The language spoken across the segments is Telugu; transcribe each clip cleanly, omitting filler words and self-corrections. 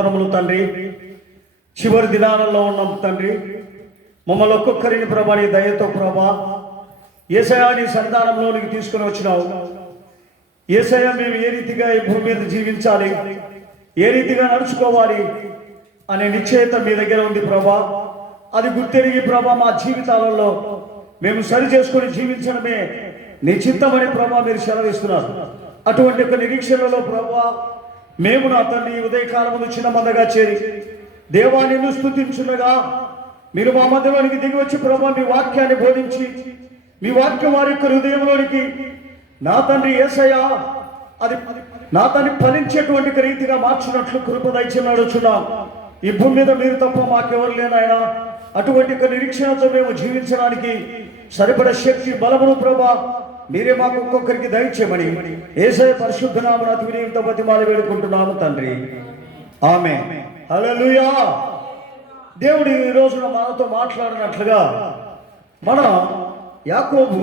స్తోత్రములు తండ్రి. చివరి దినాలలో ఉన్నాం తండ్రి. మమ్మల్ని ఒక్కొక్కరిని ప్రభా నీ దయతో ప్రభా యేసయ్యా నీ సంతానంలోనికి తీసుకుని వచ్చినావు. యేసయ్యా మేము ఏ రీతిగా ఈ భూమి మీద జీవించాలి, ఏ రీతిగా నడుచుకోవాలి అనే నిశ్చయత మీ దగ్గర ఉంది ప్రభా. అది గుర్తెరిగి ప్రభా మా జీవితాలలో మేము సరి చేసుకొని జీవించడమే నీ చిత్తమని ప్రభా మీరు సెలవిస్తున్నారు. అటువంటి ఒక నిరీక్షణలో ప్రభా మేము నా తండ్రి ఉదయకాలమును చిన్న మందగా చేరి దేవాన్ని స్తుతించుండగా మీరు మా మధ్యలోనికి దిగి వచ్చి ప్రభా మీ వాక్యాన్ని బోధించి మీ వాక్యం వారి యొక్క హృదయంలోనికి నా తండ్రి యేసయ్యా అది నా తండ్రి ఫలించేటువంటి రీతిగా మార్చినట్లు కృప దయచేయమని అడుగుచున్నాం. ఈ భూమి మీద మీరు తప్ప మాకెవరు లేనాయన. అటువంటి ఒక నిరీక్షణతో మేము జీవించడానికి సరిపడే శక్తి బలమును ప్రభా మీరే మాకు ఒక్కొక్కరికి దయచేయమని యేసయ్య పరిశుద్ధ నామమున అతి వినయంతో బతిమాలి వేడుకుంటున్నాము తండ్రి. ఆమేన్. హల్లెలూయా. దేవుడు ఈ రోజున మనతో మాట్లాడినట్లుగా మన యాకోబు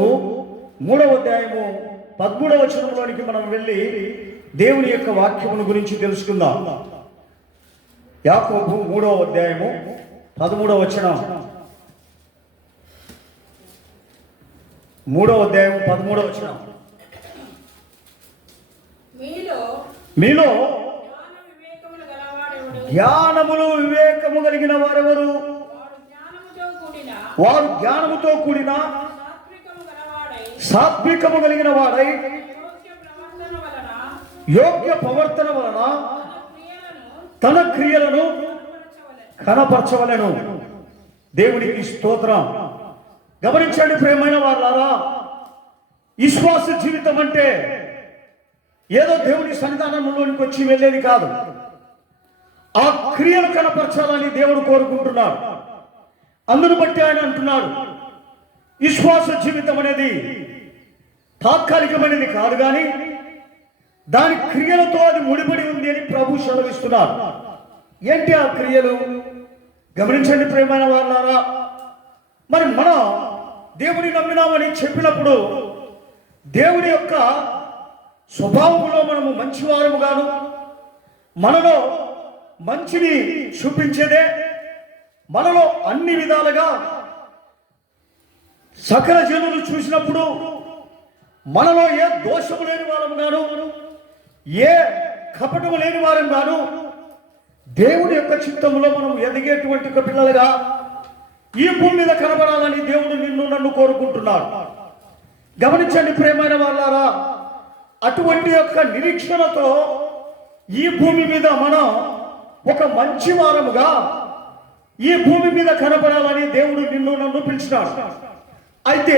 3వ అధ్యాయము 13వ వచనంలోనికి మనం వెళ్ళి దేవుని యొక్క వాక్యమును గురించి తెలుసుకుందాం. యాకోబు 3వ అధ్యాయము 13వ వచనం. 3వ అధ్యాయం 13వ వచనం. మీలో జ్ఞానములు వివేకము కలిగిన వారెవరు? వారు జ్ఞానముతో కూడిన సాత్వికము కలిగిన వాడై యోగ్య ప్రవర్తన వలన తన క్రియలను కనపరచవలెను. దేవునికి స్తోత్రం. గమనించండి ప్రియమైన వాళ్ళారా, విశ్వాస జీవితం అంటే ఏదో దేవుని సన్నిధానంలోనికి వచ్చి వెళ్ళేది కాదు. ఆ క్రియలు కనపరచాలని దేవుడు కోరుకుంటున్నాడు. అందును బట్టి ఆయన అంటున్నాడు, విశ్వాస జీవితం అనేది తాత్కాలికమైనది కాదు, కానీ దాని క్రియలతో అది ముడిపడి ఉంది అని ప్రభు సెలవిస్తున్నాడు. ఏంటి ఆ క్రియలు? గమనించండి ప్రియమైన వాళ్ళారా, మరి మనం దేవుని నమ్మినామని చెప్పినప్పుడు దేవుని యొక్క స్వభావంలో మనము మంచివారముగాను మనలో మంచిని చూపించేదే, మనలో అన్ని విధాలుగా సకల జనులు చూసినప్పుడు మనలో ఏ దోషము లేని వారం గాను ఏ కపటము లేని వారం గాను దేవుని యొక్క చిత్తములో మనం ఎదిగేటువంటి ఒక పిల్లలుగా ఈ భూమి మీద కనబడాలని దేవుడు నిన్ను నన్ను కోరుకుంటున్నాడు. గమనించండి ప్రియమైన వాళ్ళారా, అటువంటి యొక్క నిరీక్షణతో ఈ భూమి మీద మనం ఒక మంచి వారముగా ఈ భూమి మీద కనబడాలని దేవుడు నిన్ను నన్ను పిలిచినాడు. అయితే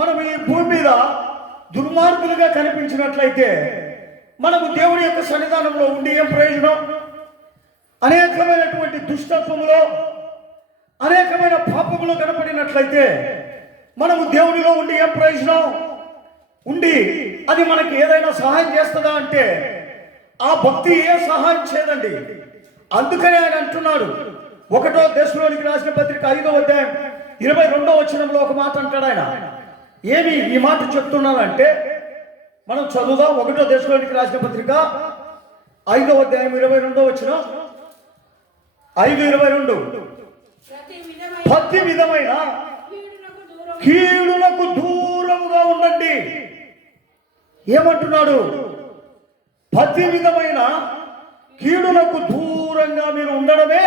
మనం ఈ భూమి మీద దుర్మార్గులుగా కనిపించినట్లయితే మనము దేవుని యొక్క సన్నిధానంలో ఉండి ఏం ప్రయోజనం? అనేకమైనటువంటి దుష్టత్వములో అనేకమైన పాపములో కనపడినట్లయితే మనము దేవునిలో ఉండి ఏం ప్రయోజనం? ఉండి అది మనకి ఏదైనా సహాయం చేస్తుందా అంటే ఆ భక్తి ఏ సహాయం చేయదండి. అందుకనే ఆయన అంటున్నాడు, 1వ దశలోనికి రాసిన పత్రిక 5వ అధ్యాయం 22వ వచనంలో ఒక మాట అంటాడు ఆయన. ఏమి ఈ మాట చెప్తున్నానంటే మనం చదువుదాం. 1వ దశలోనికి రాసిన పత్రిక 5వ అధ్యాయం 22వ వచనం. 5:22 ప్రతి విధమైన కీడులకు దూరముగా ఉండండి. ఏమంటున్నాడు? ప్రతి విధమైన కీడులకు దూరంగా మీరు ఉండడమే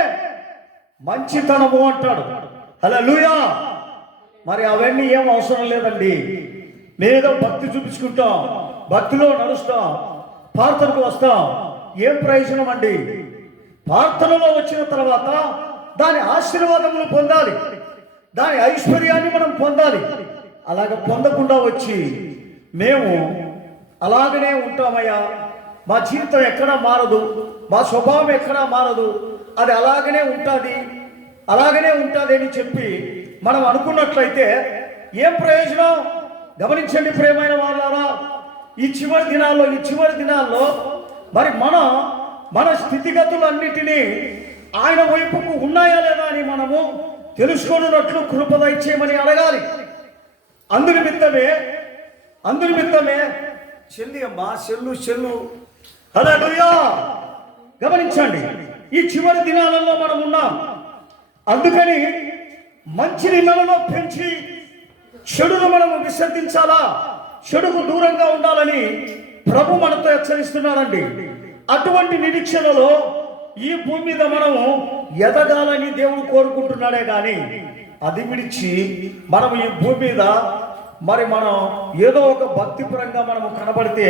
మంచితనము అంటాడు. హల్లెలూయా. మరి అవన్నీ ఏం అవసరం లేదండి. మేదో భక్తి చూపించుకుంటాం, భక్తిలో నడుస్తాం, ప్రార్థనకు వస్తాం, ఏం ప్రయోజనం అండి? ప్రార్థనలో వచ్చిన తర్వాత దాని ఆశీర్వాదములు పొందాలి, దాని ఐశ్వర్యాన్ని మనం పొందాలి. అలాగ పొందకుండా వచ్చి మేము అలాగనే ఉంటామయ్యా, మా జీవితం ఎక్కడా మారదు, మా స్వభావం ఎక్కడా మారదు, అది అలాగనే ఉంటుంది అని చెప్పి మనం అనుకున్నట్లయితే ఏం ప్రయోజనం? గమనించండి ప్రియమైన వాళ్ళారా, ఈ చివరి దినాల్లో మరి మన స్థితిగతులన్నిటినీ ఆయన వైపుకు ఉన్నాయా లేదా అని మనము తెలుసుకున్నట్లు కృప దయచేయమని అడగాలి. అందునిమిత్తమే చెల్లి అమ్మా, చెల్లు హల్లెలూయా. గమనించండి, ఈ చివరి దినాలలో మనం ఉన్నాం. అందుకని మంచిని మనలో పెంచి చెడును మనము విసర్జించాలా, చెడుకు దూరంగా ఉండాలని ప్రభు మనతో హెచ్చరిస్తున్నాడండి. అటువంటి నిరీక్షణలో ఈ భూమి మీద మనము ఎదగాలని దేవుడు కోరుకుంటున్నాడే కానీ అది విడిచి మనం ఈ భూమి మీద మనం ఏదో ఒక భక్తిపరంగా మనము కనబడితే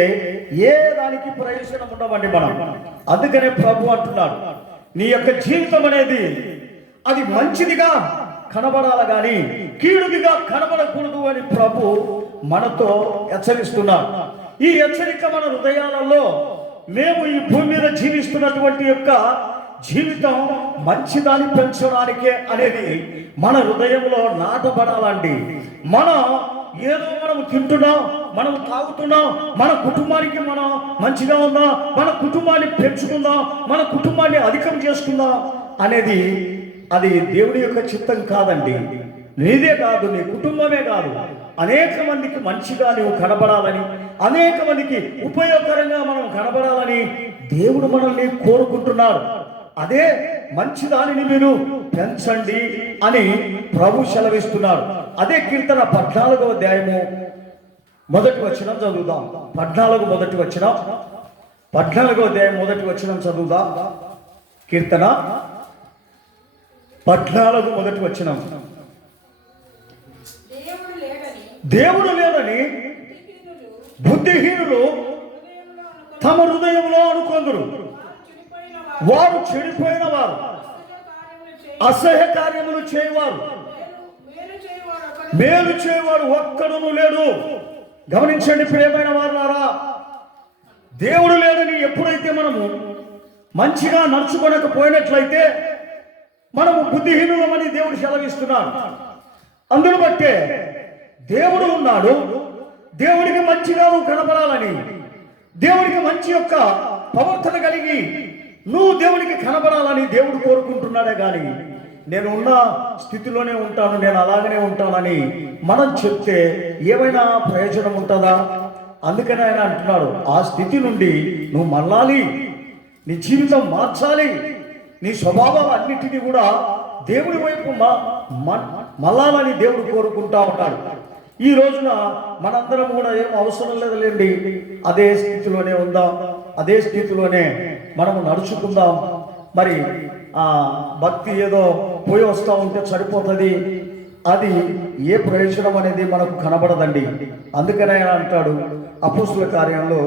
ఏ దానికి ప్రయోజనం ఉండవండి మనం. అందుకనే ప్రభు అంటున్నాడు, నీ యొక్క జీవితం అనేది అది మంచిదిగా కనబడాలి కానీ కీడుగా కనబడకూడదు అని ప్రభు మనతో హెచ్చరిస్తున్నాడు. ఈ హెచ్చరిక మన హృదయాలలో మేము ఈ భూమి మీద జీవిస్తున్నటువంటి యొక్క జీవితం మంచిదాన్ని పెంచడానికే అనేది మన హృదయంలో నాటబడాలండి. మనం ఏదో మనం తింటున్నాం, మనం తాగుతున్నాం, మన కుటుంబానికి మనం మంచిగా ఉందాం, మన కుటుంబాన్ని పెంచుకుందాం, మన కుటుంబాన్ని అధికం చేసుకుందాం అనేది అది దేవుడి యొక్క చిత్తం కాదండి. నీదే కాదు, నీ కుటుంబమే కాదు, అనేక మందికి మంచిగా నువ్వు కనబడాలని, అనేక మందికి ఉపయోగకరంగా మనం కనబడాలని దేవుడు మనల్ని కోరుకుంటున్నాడు. అదే మంచి దానిని మీరు పెంచండి అని ప్రభు సెలవిస్తున్నాడు. అదే కీర్తన 14వ అధ్యాయము మొదటి వచనం చదువుదాం. 14వ అధ్యాయం మొదటి వచనం చదువుదాం. కీర్తన 14 మొదటి వచనం. దేవుడు లేడని బుద్ధిహీనులు తమ హృదయంలో అనుకొందురు. వారు చెడిపోయిన వారు, అసహ్య కార్యములు చేయవారు, మేలు చేయవాడు ఒక్కడును లేడు. గమనించండి ప్రియమైన వారులారా, దేవుడు లేడని ఎప్పుడైతే మనము మంచిగా నడుచుకోనకపోయినట్లయితే మనము బుద్ధిహీనులమని దేవుడు సెలవిస్తున్నాడు. అందును బట్టే దేవుడు ఉన్నాడు. దేవుడికి మంచిగా నువ్వు కనబడాలని, దేవుడికి మంచి యొక్క ప్రవర్తన కలిగి నువ్వు దేవుడికి కనబడాలని దేవుడు కోరుకుంటున్నాడే కానీ నేను ఉన్న స్థితిలోనే ఉంటాను, నేను అలాగనే ఉంటానని మనం చెప్తే ఏమైనా ప్రయోజనం ఉంటుందా? అందుకని ఆయన అంటున్నాడు, ఆ స్థితి నుండి నువ్వు మళ్ళాలి, నీ జీవితం మార్చాలి, నీ స్వభావాలు అన్నిటినీ కూడా దేవుడి వైపు మళ్ళాలని దేవుడు కోరుకుంటా ఉంటాడు. ఈ రోజున మనందరం కూడా ఏం అవసరం లేదులేండి, అదే స్థితిలోనే ఉందాం, అదే స్థితిలోనే మనము నడుచుకుందాం. మరి భక్తి ఏదో పోయి వస్తూ ఉంటే సరిపోతుంది, అది ఏ ప్రయోజనం అనేది మనకు కనబడదండి. అందుకనే ఆయన అంటాడు అపోస్తుల కార్యంలో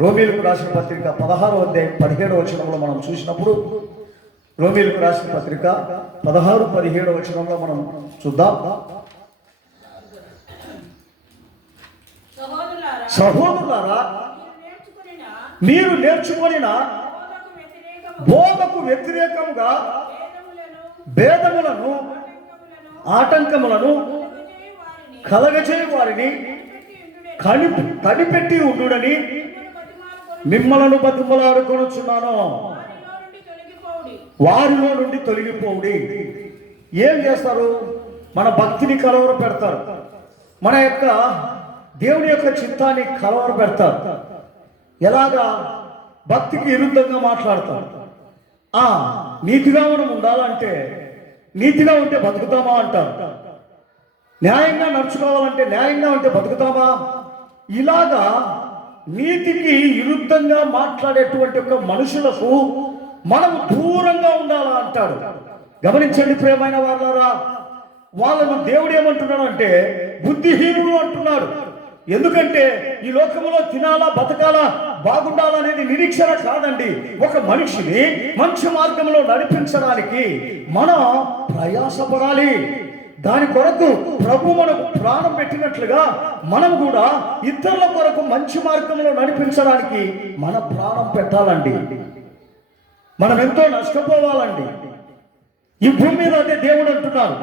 రోమీలకు రాసిన పత్రిక 16వ అధ్యాయం 17వ వచనంలో మనం చూసినప్పుడు, రోమీలకు రాసిన పత్రిక 16, 17వ వచనంలో మనం చూద్దాం. సహోదరులారా, మీరు నేర్చుకొనిన బోధకు వ్యతిరేకముగా భేదములను, ఆటంకములను కలగచేయ వారిని కనిపెట్టి ఉండుడని మిమ్మలను బతిమలాడుకొనుచున్నాను. వారిలో నుండి తొలగిపోవుడి. ఏం చేస్తారు? మన భక్తిని కలవర పెడతారు, మన యొక్క దేవుని యొక్క చిత్తాన్ని కలవర పెడతారు. ఎలాగా? భక్తికి విరుద్ధంగా మాట్లాడతారు. నీతిగా మనం ఉండాలంటే, నీతిగా ఉంటే బతుకుతామా అంటారు. న్యాయంగా నడుచుకోవాలంటే, న్యాయంగా ఉంటే బతుకుతామా? ఇలాగా నీతికి విరుద్ధంగా మాట్లాడేటువంటి ఒక మనుషులకు మనం దూరంగా ఉండాలా అంటాడు. గమనించండి ప్రియమైన వారులారా, వాళ్ళను దేవుడు ఏమంటున్నాడు అంటే బుద్ధిహీనులు అంటున్నాడు. ఎందుకంటే ఈ లోకంలో తినాలా, బతకాలా, బాగుండాలనేది నిరీక్షణ కాదండి. ఒక మనిషిని మంచి మార్గంలో నడిపించడానికి మనం ప్రయాసపడాలి. దాని కొరకు ప్రభు మనకు ప్రాణం పెట్టినట్లుగా మనం కూడా ఇతరుల కొరకు మంచి మార్గంలో నడిపించడానికి మన ప్రాణం పెట్టాలండి. మనం ఎంతో నష్టపోవాలండి ఈ భూమి మీద. అదే దేవుడు అంటున్నారు,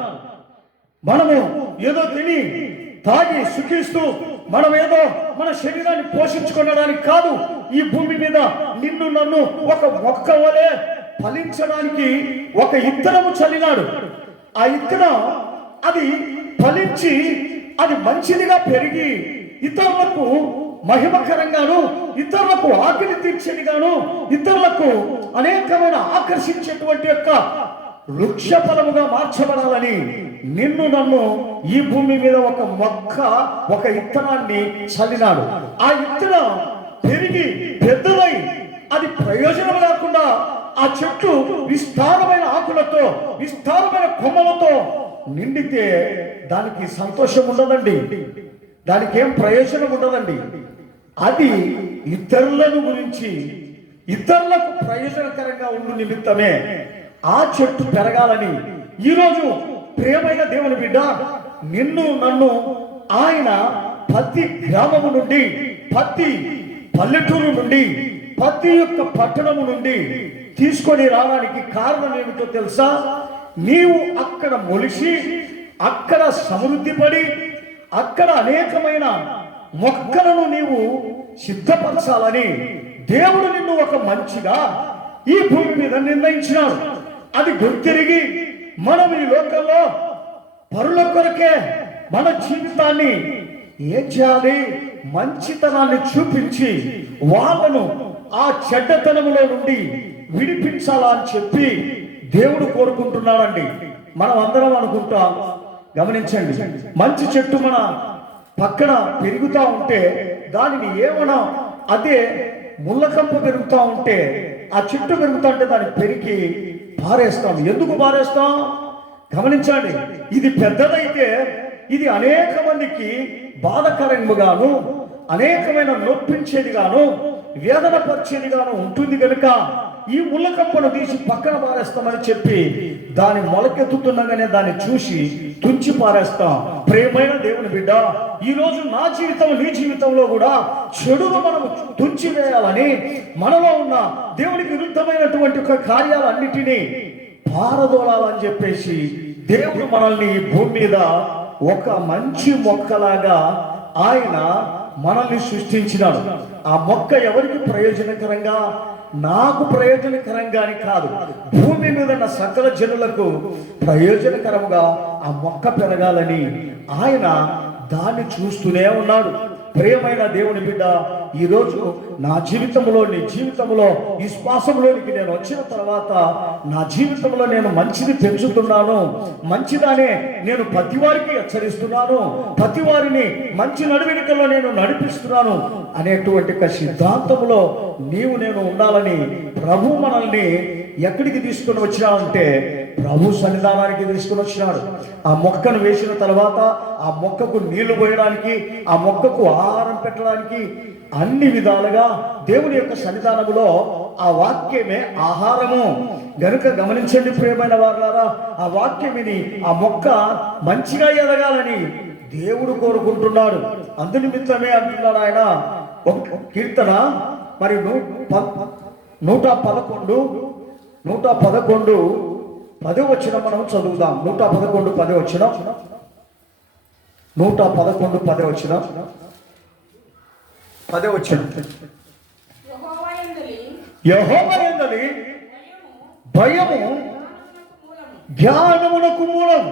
మనము ఏదో తిని తాగి సుఖిస్తూ మనం ఏదో మన శరీరాన్ని పోషించుకోవడానికి కాదు. ఈ భూమి మీద నిన్ను నన్ను ఒక మొక్క వలె ఫలించడానికి ఒక ఇత్తనము చల్లినాడు. ఆ ఇత్తనం అది ఫలించి అది మంచిదిగా పెరిగి ఇతరులకు మహిమకరంగాను, ఇతరులకు ఆకలి తీర్చేదిగాను, ఇతరులకు అనేకమైన ఆకర్షించేటువంటి యొక్క వృక్ష ఫలముగా మార్చబడాలని నిన్ను నన్ను ఈ భూమి మీద ఒక మొక్క, ఒక ఇత్తనాన్ని చల్లినాడు. ఆ ఇత్తనం పెరిగి పెద్దదై అది ప్రయోజనం లేకుండా ఆ చెట్టు విస్తారమైన ఆకులతో, విస్తారమైన కొమ్మలతో నిండితే దానికి సంతోషం ఉండదండి, దానికి ఏం ప్రయోజనం ఉండదండి. అది ఇతరులను గురించి, ఇతరులకు ప్రయోజనకరంగా ఉండు నిమిత్తమే ఆ చెట్టు పెరగాలని ఈరోజు ప్రియమైన దేవుని బిడ్డ, నిన్ను నన్ను ఆయన ప్రతి గ్రామము నుండి, ప్రతి పల్లెటూరు నుండి, ప్రతి ఒక్క పట్టణము నుండి తీసుకొని రావడానికి కారణం ఏమిటో తెలుసా? నీవు అక్కడ మొలిసి, అక్కడ సమృద్ధి పడి, అక్కడ అనేకమైన మొక్కలను నీవు సిద్ధపరచాలని దేవుడు నిన్ను ఒక మంచిగా ఈ భూమి మీద నిర్ణయించినాడు. అది గుర్తిరిగి మనం ఈ లోకంలో పరుల కొరకే మన జీవితాన్ని ఏం చేయాలి? మంచితనాన్ని చూపించి వాళ్ళను ఆ చెడ్డతనములో నుండి విడిపించాలా అని చెప్పి దేవుడు కోరుకుంటున్నాడండి. మనం అందరం అనుకుంటాం, గమనించండి, మంచి చెట్టు మన పక్కన పెరుగుతూ ఉంటే దానిని ఏమన్నా, అదే ముళ్ళకంప పెరుగుతూ ఉంటే, ఆ చెట్టు పెరుగుతూ ఉంటే దాన్ని పెరిగి పారేస్తాం. ఎందుకు పారేస్తాం? గమనించండి, ఇది పెద్దదైతే ఇది అనేక మందికి బాధకరంగాను, అనేకమైన నొప్పించేదిగాను, వేదన పరిచేదిగాను ఉంటుంది కనుక ఈ ముళ్ళకంపను తీసి పక్కన పారేస్తామని చెప్పి దాని మొలకెత్తుతుండగానే దాన్ని చూసి తుంచి పారేస్తాం. ప్రియమైన దేవుని బిడ్డ, ఈ రోజు నా జీవితం, నీ జీవితంలో కూడా చెడును మనం తుంచి వేయాలని, మనలో ఉన్న దేవునికి విరుద్ధమైనటువంటి కార్యాలన్నిటినీ పారదోలాలని చెప్పేసి దేవుడు మనల్ని ఈ భూమి మీద ఒక మంచి మొక్కలాగా ఆయన మనల్ని సృష్టించినాడు. ఆ మొక్క ఎవరికి ప్రయోజనకరంగా? నాకు ప్రయోజనకరంగాని కాదు, భూమి మీద ఉన్న సకల జనులకు ప్రయోజనకరముగా ఆ మొక్క పెరగాలని ఆయన దాన్ని చూస్తూనే ఉన్నాడు. ప్రియమైన దేవుని బిడ్డ, ఈరోజు నా జీవితంలో, నీ జీవితంలో, ఈ శ్వాసంలోనికి నేను వచ్చిన తర్వాత నా జీవితంలో నేను మంచిది పెంచుతున్నాను, మంచిదానే నేను ప్రతి వారికి హెచ్చరిస్తున్నాను, ప్రతి వారిని మంచి నడువడికలో నేను నడిపిస్తున్నాను అనేటువంటి ఒక సిద్ధాంతంలో నీవు నేను ఉండాలని ప్రభు మనల్ని ఎక్కడికి తీసుకుని వచ్చినాడంటే ప్రభు సన్నిధానానికి తీసుకుని వచ్చినాడు. ఆ మొక్కను వేసిన తర్వాత ఆ మొక్కకు నీళ్లు పోయడానికి, ఆ మొక్కకు ఆహారం పెట్టడానికి అన్ని విధాలుగా దేవుని యొక్క సన్నిధానములో ఆ వాక్యమే ఆహారము గనుక గమనించండి ప్రియమైన వారులారా, ఆ వాక్యం విని ఆ మొక్క మంచిగా ఎదగాలని దేవుడు కోరుకుంటున్నాడు. అందునిమిత్తమే అంటున్నాడు ఆయన ఒక కీర్తన, మరి 111 10 మనం చదువుదాం. 111 10 యెహోవా యందలి భయము జ్ఞానమునకు మూలం,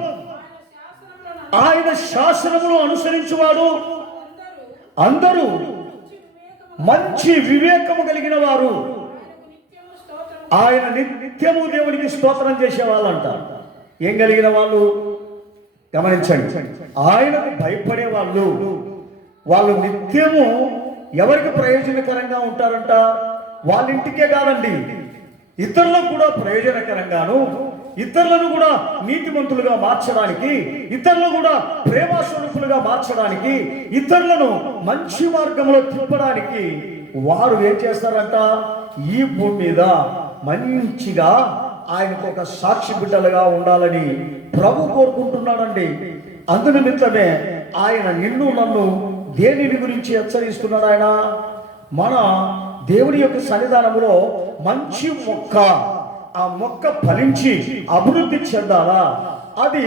ఆయన శాసనమును అనుసరించువాడు అందరూ మంచి వివేకము కలిగిన వారు. ఆయన నిత్యము దేవునికి స్తోత్రం చేసే వాళ్ళంట. ఏం కలిగిన వాళ్ళు? గమనించండి, ఆయనకు భయపడే వాళ్ళు, వాళ్ళు నిత్యము ఎవరికి ప్రయోజనకరంగా ఉంటారంట? వాళ్ళ ఇంటికే కాదండి, ఇతరులకు కూడా ప్రయోజనకరంగాను, ఇతరులను కూడా నీతిమంతులుగా మార్చడానికి, ఇతరులను కూడా ప్రేమస్వరూపులుగా మార్చడానికి, ఇతరులను మంచి మార్గంలో తిప్పడానికి వారు ఏం చేస్తారంట? ఈ భూమి మీద మంచిగా ఆయనకు ఒక సాక్షి బిడ్డలుగా ఉండాలని ప్రభు కోరుకుంటున్నాడండి. అందునిమిత్తమే ఆయన నిన్ను నన్ను దేనిని గురించి హెచ్చరిస్తున్నాడు? ఆయన మన దేవుని యొక్క సన్నిధానములో మంచి మొక్క, ఆ మొక్క ఫలించి అభివృద్ధి చెందాలా, అది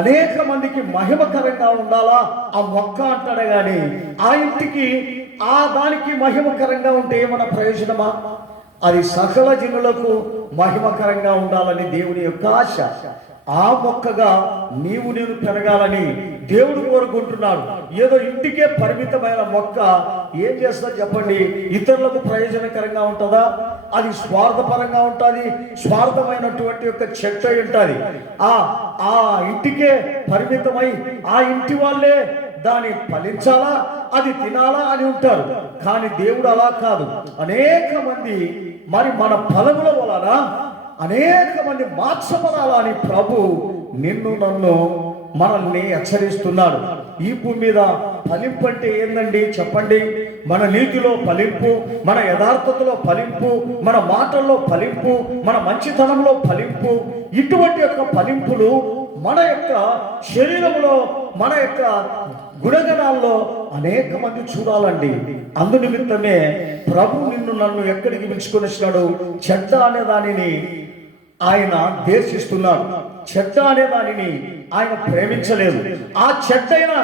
అనేక మందికి మహిమకరంగా ఉండాలా ఆ మొక్క అంటాడే గాని ఆ ఇంటికి ఆ దానికి మహిమకరంగా ఉంటే ఏమన్నా ప్రయోజనమా? అది సకల జనులకు మహిమకరంగా ఉండాలని దేవుని యొక్క ఆశ. ఆ మొక్కగా నీవు నేను పెరగాలని దేవుడు కోరుకుంటున్నాడు. ఏదో ఇంటికే పరిమితమైన మొక్క ఏం చేస్తుందో చెప్పండి? ఇతరులకు ప్రయోజనకరంగా ఉంటుందా? అది స్వార్థపరంగా ఉంటుంది. స్వార్థమైనటువంటి యొక్క చెట్టు ఉంటుంది. ఆ ఇంటికే పరిమితమై ఆ ఇంటి వాళ్ళే దాన్ని ఫలించాలా, అది తినాలా అని ఉంటారు. కానీ దేవుడు అలా కాదు. అనేక మంది మరి మన ఫలముల వలన అనేక మంది మార్చబడాలా అని ప్రభు నిన్ను నన్ను మనల్ని హెచ్చరిస్తున్నాడు. ఈ భూమి మీద ఫలింపు అంటే ఏందండి చెప్పండి? మన నీతిలో ఫలింపు, మన యథార్థతలో ఫలింపు, మన మాటల్లో ఫలింపు, మన మంచితనంలో ఫలింపు. ఇటువంటి యొక్క ఫలింపులు మన యొక్క శరీరంలో, మన యొక్క గుణగణాల్లో అనేక మంది చూడాలండి. అందు నిమిత్తమే ప్రభు నిన్ను నన్ను ఎక్కడికి పిలుచుకొని వచ్చినాడు? చెడ్డ అనే దానిని ఆయన ద్వేషిస్తున్నాడు. చెడ్డ అనే దానిని ఆయన ప్రేమించలేదు. ఆ చెడ్డైన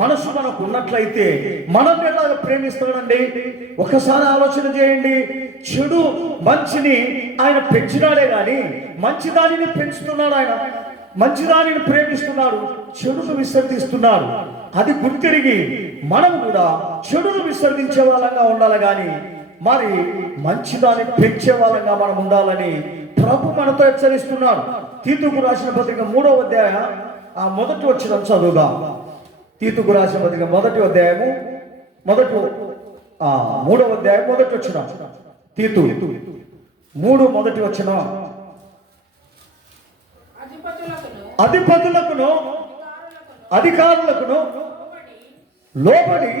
మనసు మనకు ఉన్నట్లయితే మనం ఎలాగ ప్రేమిస్తాడండి? ఒకసారి ఆలోచన చేయండి. చెడు మంచిని ఆయన పెంచినాడే కానీ మంచి దానిని పెంచుతున్నాడు. ఆయన మంచిదానిని ప్రేమిస్తున్నాడు, చెడును విసర్జిస్తున్నాడు. అది గుర్తిరిగి మనం కూడా చెడును విసర్జించే వాళ్ళంగా ఉండాలి కానీ మరి మంచిదాన్ని పెంచే వాళ్ళంగా మనం ఉండాలని ప్రభు మనతో హెచ్చరిస్తున్నాడు. తీతుకు రాసిన పత్రిక 3వ అధ్యాయం మొదటి వచ్చిన చదువుగా. తీతుకు రాసిన పత్రిక 1వ అధ్యాయము 3వ అధ్యాయం మొదటి వచ్చిన. తీతు 3 మొదటి వచ్చిన. అధిపతులకును అధికారులకును లోబడి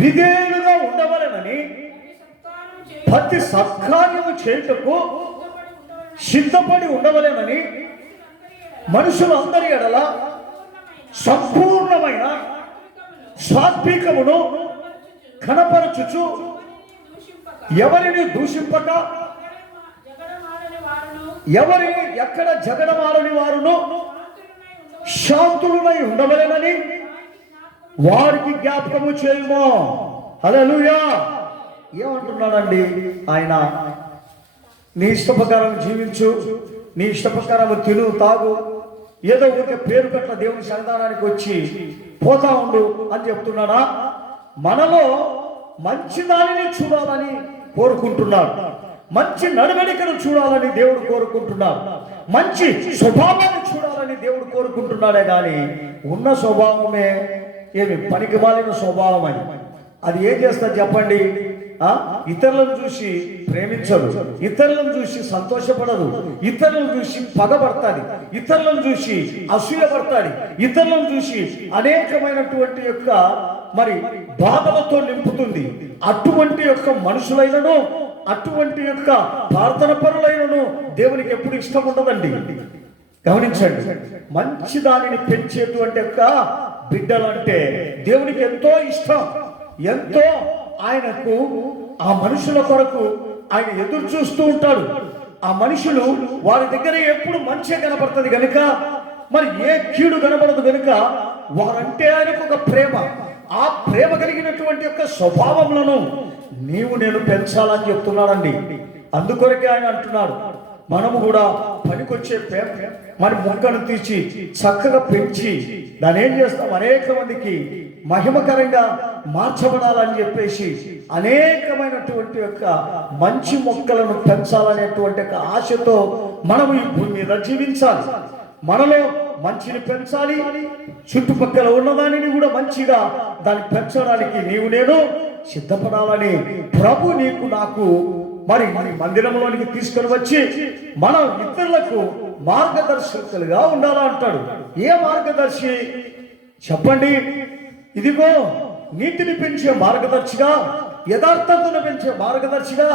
విధేయులుగా ఉండవలెనని ప్రతి సత్కార్యము చేయుటకు సిద్ధపడి ఉండవలెనని మనుషులందరి ఎడల సంపూర్ణమైన సాత్వికమును కనపరచుచు ఎవరిని దూషింపక, ఎవరిని ఎక్కడ జగడమాడని వారును శాంతులమై ఉండవలెనని వారికి జ్ఞాపకము చేయుము. హల్లెలూయా. ఏమంటున్నాడండి ఆయన? నీ ఇష్టప్రకారం జీవించు, నీ ఇష్టప్రకారం తిను, తాగు, ఏదో ఒక పేరు కట్ల దేవుని సన్నిధానానికి వచ్చి పోతా ఉండు అని చెప్తున్నాడా? మనలో మంచి దానిని చూడాలని కోరుకుంటున్నాడు. మంచి నడవడికను చూడాలని దేవుడు కోరుకుంటున్నాడు. మంచి స్వభావాన్ని చూడాలని దేవుడు కోరుకుంటున్నాడే కానీ ఉన్న స్వభావమే ఏమి పనికి మాలిన స్వభావం అని అది ఏం చేస్తా చెప్పండి? ఇతరులను చూసి ప్రేమించదు, ఇతరులను చూసి సంతోషపడదు, ఇతరులను చూసి పగబడతాది, ఇతరులను చూసి అసూయపడతాది, ఇతరులను చూసి అనేకమైనటువంటి యొక్క మరి బాధలతో నింపుతుంది. అటువంటి యొక్క మనుషులైనను, అటువంటి యొక్క ప్రార్థన పరులైనను దేవునికి ఎప్పుడు ఇష్టం ఉండదండి. గమనించండి. మంచి దానిని పెంచేటువంటి యొక్క బిడ్డలంటే దేవునికి ఎంతో ఇష్టం. ఎంతో ఆయనకు ఆ మనుషుల కొరకు ఆయన ఎదురు చూస్తూ ఉంటాడు. ఆ మనుషులు వారి దగ్గర ఎప్పుడు మంచిగా కనపడుతుంది కనుక, మరి ఏ కీడు కనపడదు కనుక వారంటే ఆయనకు ఒక ప్రేమ. ఆ ప్రేమ కలిగినటువంటి యొక్క స్వభావములను నీవు నేను పెంచాలని చెప్తున్నాడండి. అందుకొరకే ఆయన అంటున్నాడు, మనము కూడా పనికొచ్చే ప్రేమ మరి మొక్కను తీసి చక్కగా పెంచి దాన్ని ఏం చేస్తాం? అనేక మందికి మహిమకరంగా మార్చబడాలని చెప్పేసి అనేకమైనటువంటి యొక్క మంచి మొక్కలను పెంచాలనేటువంటి ఒక ఆశతో మనము ఈ భూమి మీద జీవించాలి. మనలో మంచిని పెంచాలి, చుట్టుపక్కల ఉన్నదానిని కూడా మంచిగా దాన్ని పెంచడానికి నీవు నేను సిద్ధపడాలని ప్రభు నీకు నాకు మరి మందిరంలోనికి తీసుకొని వచ్చి మనం ఇతరులకు మార్గదర్శకులుగా ఉండాలంటాడు. ఏ మార్గదర్శి చెప్పండి? ఇదిగో నీతిని పెంచే మార్గదర్శిగా, యథార్థతను పెంచే మార్గదర్శిగా,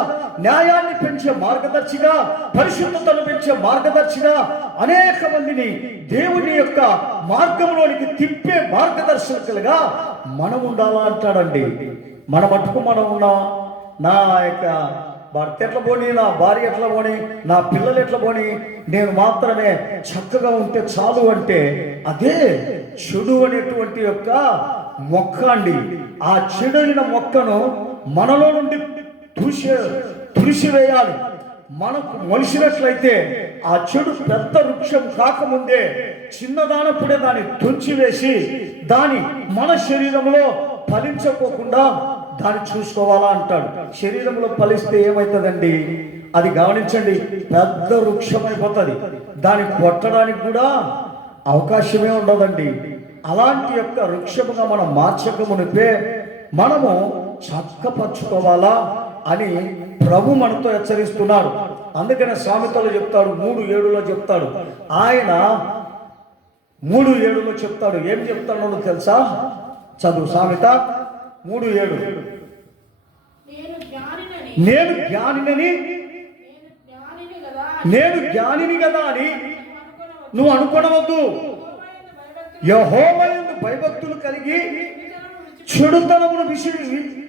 న్యాయాన్ని పెంచే మార్గదర్శిగా, పరిశుద్ధతను పెంచే మార్గదర్శిగా, అనేక మందిని దేవుని యొక్క మార్గంలోనికి తిప్పే మార్గదర్శకులుగా మనం ఉండాలా అంటాడండి. మన మటుకు మనం ఉన్నాం. నా యొక్క భర్త ఎట్లా పోని, నా భార్య ఎట్లా పోని, నా పిల్లలు ఎట్లా పోని, నేను మాత్రమే చక్కగా ఉంటే చాలు అంటే అదే చెడు అనేటువంటి యొక్క మొక్క అండి. ఆ చెడైన మొక్కను మనలో నుండి తుడిసివేయాలి. మనకు మొలిసినట్లయితే ఆ చెడు పెద్ద వృక్షం కాకముందే చిన్నదానప్పుడే దాన్ని తుంచివేసి దాని మన శరీరంలో ఫలించకోకుండా దాన్ని చూసుకోవాలా అంటాడు. శరీరంలో ఫలిస్తే ఏమవుతుందండి? అది గమనించండి, పెద్ద వృక్షం అయిపోతుంది. దాన్ని కొట్టడానికి కూడా అవకాశమే ఉండదండి. అలాంటి యొక్క వృక్షముగా మనం మార్చకమునిపే మనము చక్కపరుచుకోవాలా అని ప్రభు మనతో హెచ్చరిస్తున్నాడు. అందుకనే సామెతలో చెప్తాడు, 3:7 చెప్తాడు. ఆయన 3:7 చెప్తాడు. ఏం చెప్తాడో తెలుసా? చదువు సామెత 3:7. నేను జ్ఞానిని కదా అని నువ్వు అనుకోవద్దు. యెహోవాయందు భయభక్తులు కలిగి చెడుతనమును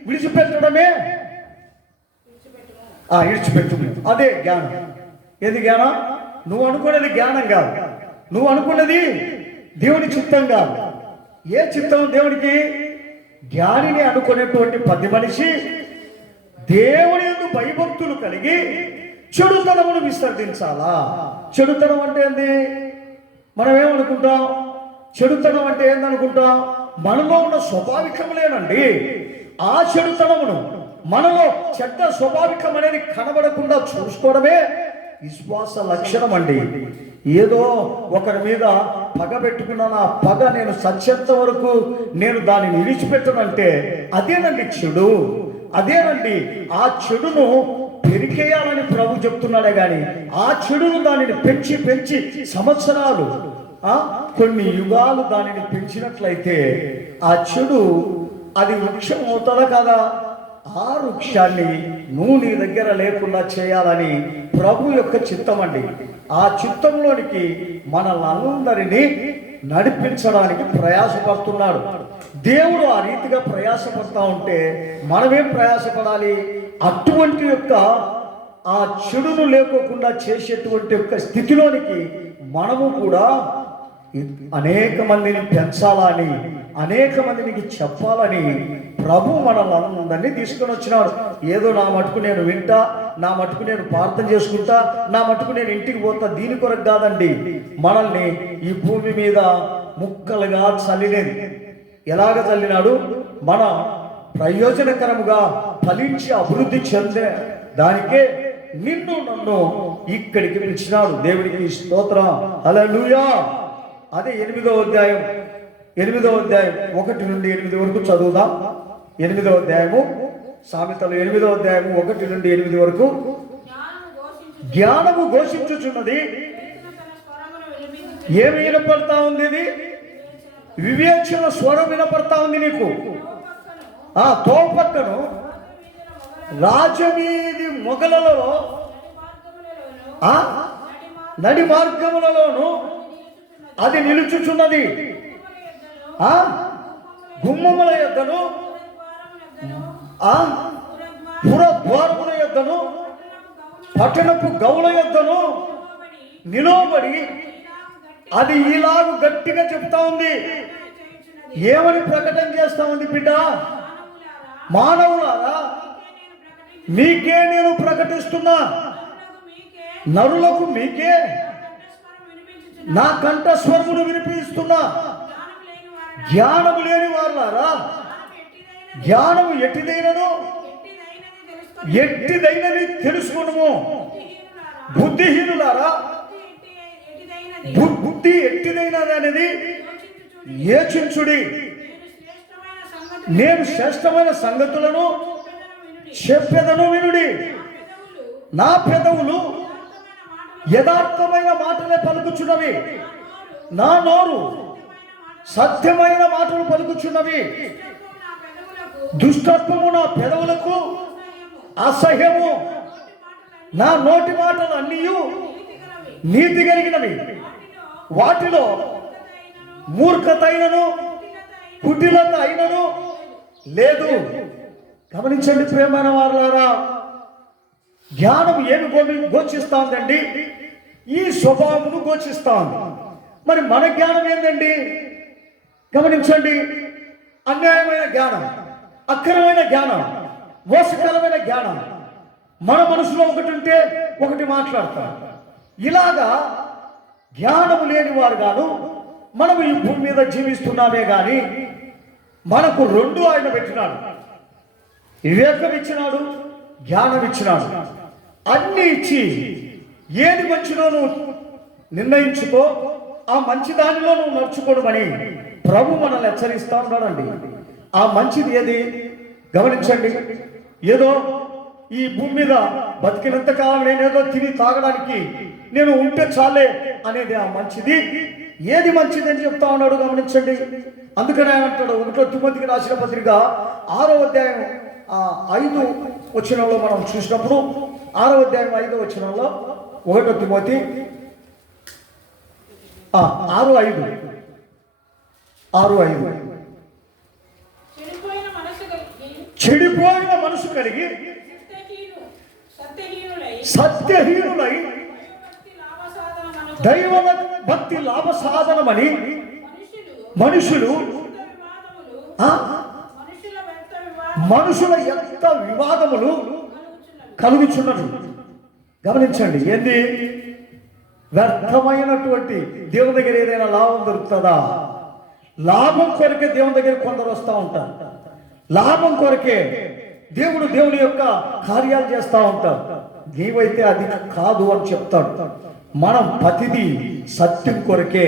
విడిచిపెట్టడమే విడిచిపెట్టు. అదే జ్ఞానం. ఏది జ్ఞానం? నువ్వు అనుకునేది జ్ఞానం కాదు. నువ్వు అనుకున్నది దేవుని చిత్తం కాదు. ఏ చిత్తం దేవునికి? జ్ఞానిని అనుకునేటువంటి ప్రతి మనిషి దేవుని యందు భయభక్తులు కలిగి చెడుతనమును విసర్జించాలా. చెడుతనం అంటే ఏంది? మనం ఏమనుకుంటాం? చెడుతనం అంటే ఏందనుకుంటాం? మనలో ఉన్న స్వాభావికములేనండి. ఆ చెడుతనమును, మనలో చెడ్డ స్వాభావికం అనేది కనబడకుండా చూసుకోవడమే విశ్వాస లక్షణం అండి. ఏదో ఒకరి మీద పగ పెట్టుకున్నాను, ఆ పగ నేను సత్యంత వరకు నేను దాన్ని విడిచిపెట్టనంటే అదేనండి చెడు. అదేనండి ఆ చెడును పెరికేయాలని ప్రభు చెప్తున్నాడే కానీ ఆ చెడును దానిని పెంచి పెంచి సంవత్సరాలు కొన్ని యుగాలు దానిని పెంచినట్లయితే ఆ చెడు అది వృక్షం అవుతుందా కదా? ఆ వృక్షాన్ని నువ్వు నీ దగ్గర లేకుండా చేయాలని ప్రభు యొక్క చిత్తం అండి. ఆ చిత్తంలోనికి మనల్ని నడిపించడానికి ప్రయాసపడుతున్నాడు దేవుడు. ఆ రీతిగా ప్రయాసపడతా ఉంటే మనమేం ప్రయాసపడాలి? అటువంటి యొక్క ఆ చెడును లేకోకుండా చేసేటువంటి యొక్క స్థితిలోనికి మనము కూడా అనేక మందిని పెంచాలని, అనేక మందికి చెప్పాలని ప్రభు మనల్ని తీసుకొని వచ్చినాడు. ఏదో నా మటుకు నేను వింటా, నా మటుకు నేను ప్రార్థన చేసుకుంటా, నా మటుకు నేను ఇంటికి పోతా, దీని కొరకు కాదండి. మనల్ని ఈ భూమి మీద ముక్కలుగా చల్లినది. ఎలాగ చల్లినాడు? మన ప్రయోజనకరముగా ఫలించి అభివృద్ధి చెందే దానికే నిన్ను నన్ను ఇక్కడికి పిలిచినాడు. దేవుడికి స్తోత్రం, హల్లెలూయా. అదే 8వ అధ్యాయం 1 నుండి 8 వరకు చదువుదాం. 8వ అధ్యాయము సామెతలు 8వ అధ్యాయము 1 నుండి 8 వరకు. జ్ఞానము ఘోషించుచున్నది. ఏమి వినపడతా ఉంది? ఇది వివేచన స్వరం వినపడతా ఉంది నీకు. తోపక్కను రాజవీధి మొగలలో నడి మార్గములలోను అది నిలుచుచున్నది. గుమ్మముల యొద్దను పురద్వారముల యొద్దను పట్టణపు గౌల యొద్దను నిలవబడి అది ఇలాగు గట్టిగా చెప్తా ఉంది. ఏమని ప్రకటన చేస్తా ఉంది? బిడ్డ, మానవులారా, మీకే నేను ప్రకటిస్తున్నా, నరులకు మీకే నా కంఠస్వరమును వినిపిస్తున్నా. జ్ఞానము లేని వారులారా, జ్ఞానము ఎట్టిదైనని తెలుసుకును. బుద్ధిహీనులారా, బుద్ధి ఎట్టిదైనది యోచించుడి. నేను శ్రేష్టమైన సంగతులను చెప్పెదను, వినుడి. నా పెదవులు యథార్థమైన మాటలే పలుకుచున్నవి, నా నోరు సత్యమైన మాటలు పలుకుచున్నవి. దుష్టత్వము నా పెదవులకు అసహ్యము, నా నోటి మాటలు అన్నీ నీతి కలిగినవి. వాటిలో మూర్ఖత అయినను కుటిలత అయినను లేదు. గమనించండి ప్రియమైన వారులారా, జ్ఞానం ఏమి గోచిస్తా ఉందండి? ఈ స్వభావమును గోచిస్తా ఉంది. మరి మన జ్ఞానం ఏందండి? గమనించండి, అన్యాయమైన జ్ఞానం, అక్రమమైన జ్ఞానం, మోసకరమైన జ్ఞానం. మన మనసులో ఒకటి ఉంటే ఒకటి మాట్లాడతారు. ఇలాగా జ్ఞానము లేని వారు గాను మనం ఈ భూమి మీద జీవిస్తున్నామే కానీ మనకు రెండు ఆయన పెట్టినాడు. వివేకం ఇచ్చినాడు, జ్ఞానం ఇచ్చినాడు. అన్ని ఇచ్చి ఏది మంచిదో నువ్వు నిర్ణయించుకో, ఆ మంచి దానిలో నువ్వు నడుచుకోవడమని ప్రభు మనల్ని హెచ్చరిస్తా ఉన్నాడండి. ఆ మంచిది ఏది గమనించండి. ఏదో ఈ భూమి మీద బతికినంత కాలం నేనేదో తిని తాగడానికి నేను ఉంటే చాలే అనేది ఆ మంచిది. ఏది మంచిది అని చెప్తా ఉన్నాడు గమనించండి. అందుకని ఆయన అంటాడు 1 తిమోతికి రాసిన పత్రిక 6వ అధ్యాయం 5వ వచనంలో మనం చూసినప్పుడు 6వ అధ్యాయం 5వ వచనంలో 1 తిమోతి 6:5 చెడిపోయిన మనసు కలిగి సత్యహీనులై దైవ భక్తి లాభ సాధనమని మనుషుల ఎంత వివాదములు కలుగుచున్నది. గమనించండి. ఏంది వ్యర్థమైనటువంటి దేవుని దగ్గర ఏదైనా లాభం దొరుకుతుందా? లాభం కొరకే దేవుని దగ్గర కొందరు వస్తూ ఉంటారు. లాభం కొరకే దేవుని యొక్క కార్యాలు చేస్తూ ఉంటారు. నీవైతే అది కాదు అని చెప్తాడు. మనం ప్రతిదీ సత్యం కొరకే,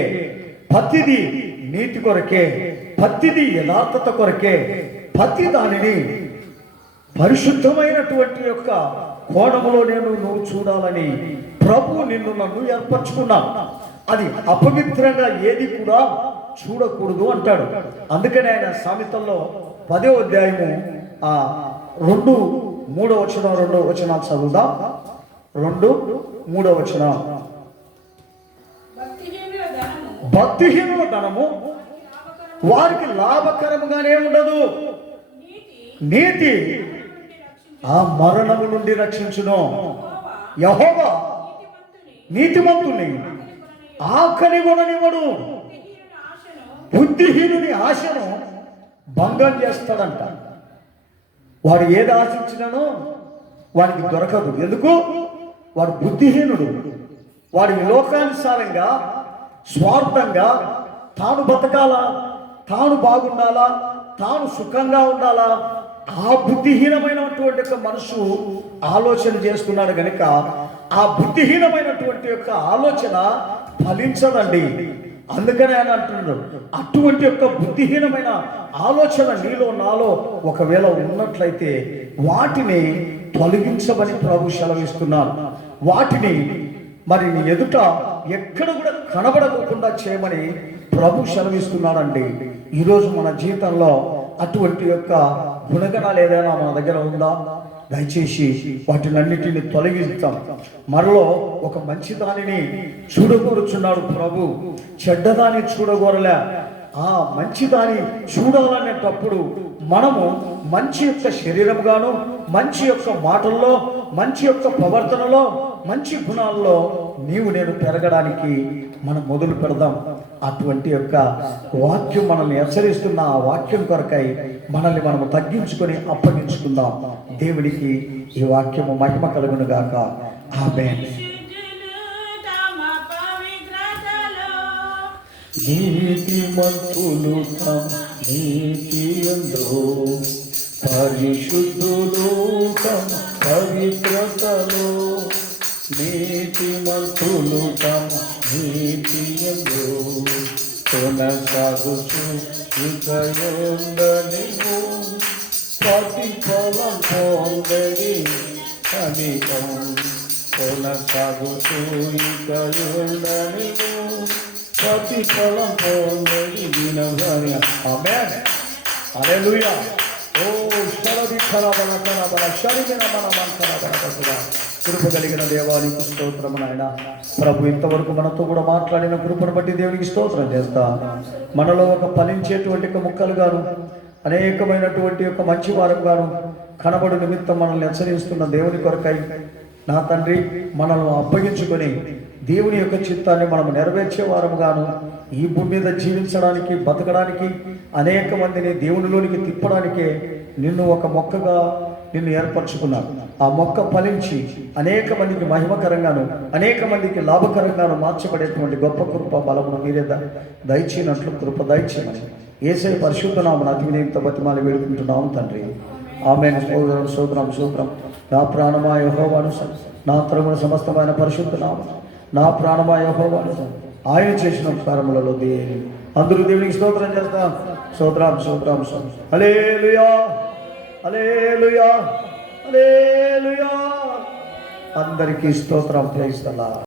ప్రతిదీ నీతి కొరకే, ప్రతిదీ యథార్థత కొరకే, ప్రతి దానిని పరిశుద్ధమైనటువంటి యొక్క కోణములో నువ్వు చూడాలని ప్రభు నన్ను ఏర్పరచుకున్నాను. అది అపవిత్రంగా ఏది కూడా చూడకూడదు అంటాడు. అందుకని ఆయన సామెతల్లో 10వ అధ్యాయము 2:3 వచనాలు చదువుదాం. 2:3 వచనం. భక్తిహీనుల ధనము వారికి లాభకరముగానే ఉండదు, నీతి ఆ మరణము నుండి రక్షించును. యెహోవా నీతిమంతుని ఆకలి కొననివ్వడు, బుద్ధిహీనుని ఆశను భంగం చేస్తాడంట. వాడు ఏది ఆశించినానో వాడికి దొరకదు. ఎందుకు? వాడు బుద్ధిహీనుడు. వాడి లోకానుసారంగా స్వార్థంగా తాను బతకాలా, తాను బాగుండాలా, తాను సుఖంగా ఉండాలా, ఆ బుద్ధిహీనమైనటువంటి యొక్క మనసు ఆలోచన చేస్తున్నాడు కనుక ఆ బుద్ధిహీనమైనటువంటి యొక్క ఆలోచన ఫలించదండి. అందుకని ఆయన అంటున్నాడు, అటువంటి యొక్క బుద్ధిహీనమైన ఆలోచన నీలో నాలో ఒకవేళ ఉన్నట్లయితే వాటిని తొలగించమని ప్రభు సెలవిస్తున్నాడు. వాటిని మరి ఎదుట ఎక్కడ కూడా కనబడకుండా చేయమని ప్రభు సెలవిస్తున్నాడండి. ఈరోజు మన జీవితంలో అటువంటి యొక్క గుణగణాలు ఏదైనా మన దగ్గర ఉందా? దయచేసి వాటినన్నిటిని తొలగిస్తాం. మనలో ఒక మంచి దానిని చూడగోరుచున్నాడు ప్రభు, చెడ్డదాన్ని చూడగోరలే. ఆ మంచిదాన్ని చూడాలనేటప్పుడు మనము మంచి యొక్క శరీరంగాను, మంచి యొక్క మాటల్లో, మంచి యొక్క ప్రవర్తనలో, మంచి గుణాల్లో నేను పెరగడానికి మనం మొదలు పెడదాం. అటువంటి యొక్క వాక్యం మనల్ని హెచ్చరిస్తున్న ఆ వాక్యం కొరకై మనల్ని మనము తగ్గించుకొని అప్పగించుకుందాం. దేవునికి ఈ వాక్యము మహిమ కలుగును గాక. ఆమేన్. నీతిమంతులు తమ నీతియందు పరిశుద్ధులు తమ పవిత్రతలో, నీతిమంతులు తమ నీతియందు కొనసాగుచు ఇకయుండనివు, ప్రతిఫలం పొందడి అధికం. కొనసాగుచు ఇకయుండనివు, ప్రతిఫలం పొందడి దినవని. ఆమేన్. హల్లెలూయా. ఓ శరది ఖరాబల శరీర మన మంత్రబల కృప కలిగిన దేవానికి స్తోత్రం నాయన. ప్రభు ఇంతవరకు మనతో కూడా మాట్లాడిన కృపను బట్టి దేవునికి స్తోత్రం చేస్తా. మనలో ఒక ఫలించేటువంటి ముక్కలు గాను, అనేకమైనటువంటి ఒక మంచి వారం గాను కనబడు నిమిత్తం మనల్ని హెచ్చరిస్తున్న దేవుని కొరకై నా తండ్రి మనల్ని అప్పగించుకొని దేవుని యొక్క చిత్తాన్ని మనం నెరవేర్చే వారముగాను, ఈ భూమి మీద జీవించడానికి, బతకడానికి, అనేక మందిని దేవునిలోనికి తిప్పడానికే నిన్ను ఒక మొక్కగా నిన్ను ఏర్పరచుకున్నాడు. ఆ మొక్క ఫలించి అనేక మందికి మహిమకరంగాను అనేక మందికి లాభకరంగాను మార్చబడేటువంటి గొప్ప కృప బలమును మీరే దయచేయనట్లు కృప దయచేయమని యేసయ్య పరిశుద్ధ నామమున అతి వినయంతో బతిమాలి వేడుకుంటున్నాము తండ్రి. ఆమేన్. స్తోత్రం. నా ప్రాణమా యెహోవాను నా తరమున సమస్తమైన పరిశుద్ధ నామమున నా ప్రాణమా యెహోవాను ఆయన చేసిన ఉపకారములలో దేని అందరూ దేవునికి స్తోత్రం చేస్తాం. స్తోత్రం. హల్లెలూయా, హల్లెలూయా, హల్లెలూయా. అందరికీ స్తోత్రం. Praise the lord.